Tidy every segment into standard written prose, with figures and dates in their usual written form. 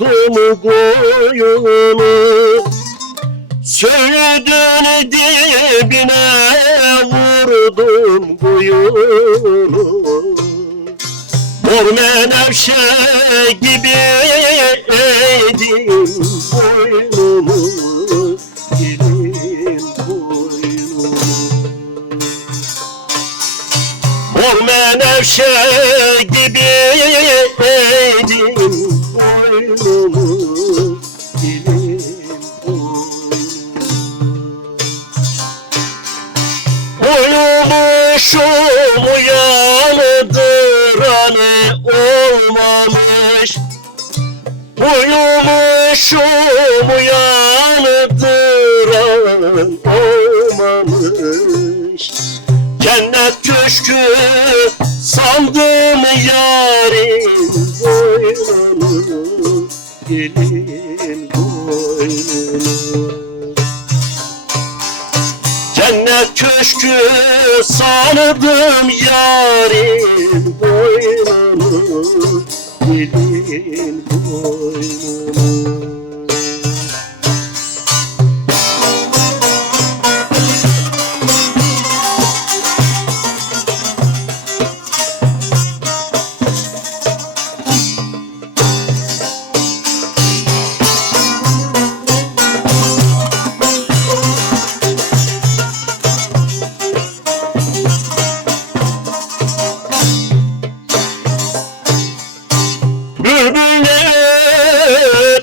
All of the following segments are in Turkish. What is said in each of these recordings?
Vurdum koyunu, söğüdün dibine vurdum koyunu. Mor menevşe gibi eğdim boynumu, gelin boynumu. Mor menevşe gibi eğdim boynumu, gelin boynumu. Uyumuşum uyandıranı olmamış, uyumuşum uyandıran olmamış. Cennet köşkü sandım yarim boynunu, gelin boynunu. Cennet köşkü sandım yarim boynunu, gelin boynunu.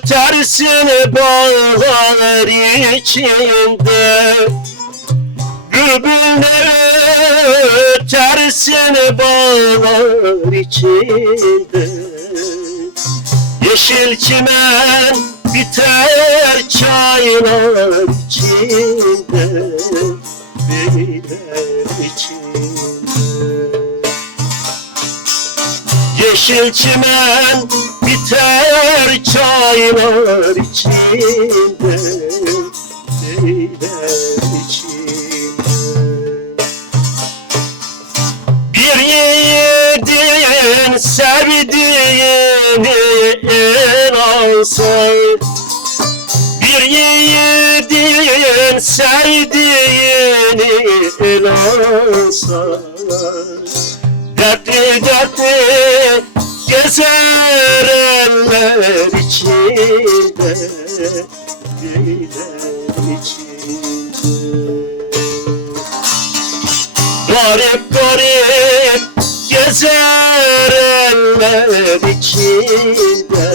Tersine bağlar içinde, bülbülleri tersine bağlar içinde. Yeşil çimen biter çaylar içinde, biter içinde. Yeşil çimen biter çaylar içinde, biter içinde. Bir yiğidin sevdiğini el alsa, bir yiğidin sevdiğini el alsa, dertli dertli gezer eller içinde, eller içinde. Garip garip gezer eller içinde,